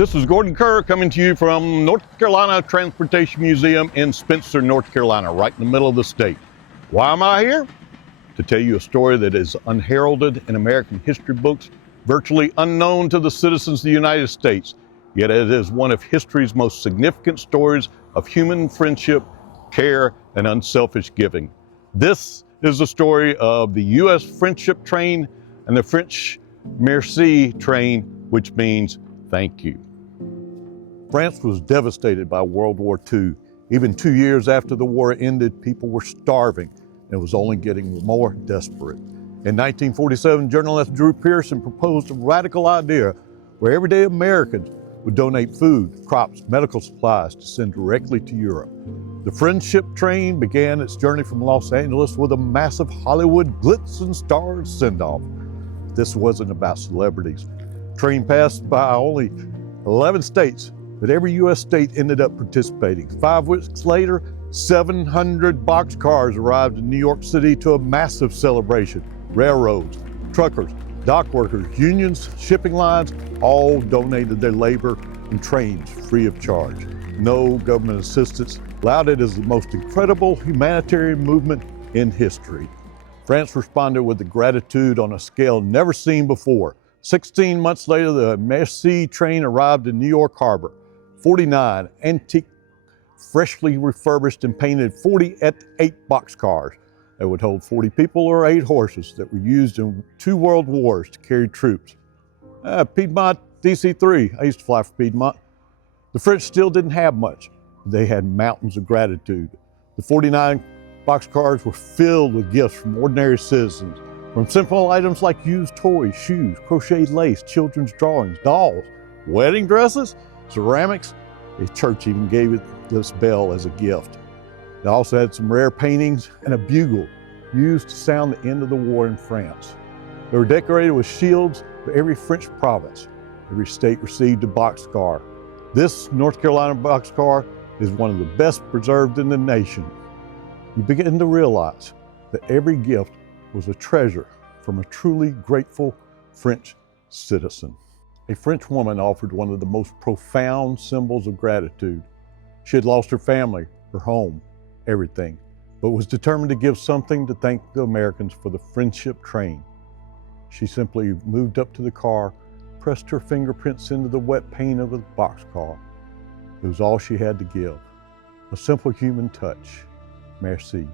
This is Gordon Kerr coming to you from North Carolina Transportation Museum in Spencer, North Carolina, right in the middle of the state. Why am I here? To tell you a story that is unheralded in American history books, virtually unknown to the citizens of the United States, yet it is one of history's most significant stories of human friendship, care, and unselfish giving. This is the story of the U.S. Friendship Train and the French Merci Train, which means thank you. France was devastated by World War II. Even 2 years after the war ended, people were starving, and it was only getting more desperate. In 1947, journalist Drew Pearson proposed a radical idea where everyday Americans would donate food, crops, medical supplies to send directly to Europe. The Friendship Train began its journey from Los Angeles with a massive Hollywood glitz and stars send-off. This wasn't about celebrities. The train passed by only 11 states, but every U.S. state ended up participating. 5 weeks later, 700 boxcars arrived in New York City to a massive celebration. Railroads, truckers, dock workers, unions, shipping lines, all donated their labor and trains free of charge. No government assistance, lauded as the most incredible humanitarian movement in history. France responded with the gratitude on a scale never seen before. 16 months later, the Merci train arrived in New York Harbor. 49 antique, freshly refurbished and painted 48 boxcars that would hold 40 people or 8 horses that were used in 2 world wars to carry troops. Piedmont DC-3, I used to fly for Piedmont. The French still didn't have much. They had mountains of gratitude. The 49 boxcars were filled with gifts from ordinary citizens, from simple items like used toys, shoes, crocheted lace, children's drawings, dolls, wedding dresses, ceramics. A church even gave it this bell as a gift. It also had some rare paintings and a bugle used to sound the end of the war in France. They were decorated with shields for every French province. Every state received a boxcar. This North Carolina boxcar is one of the best preserved in the nation. You begin to realize that every gift was a treasure from a truly grateful French citizen. A French woman offered one of the most profound symbols of gratitude. She had lost her family, her home, everything, but was determined to give something to thank the Americans for the Friendship Train. She simply moved up to the car, pressed her fingerprints into the wet paint of the boxcar. It was all she had to give. A simple human touch. Merci.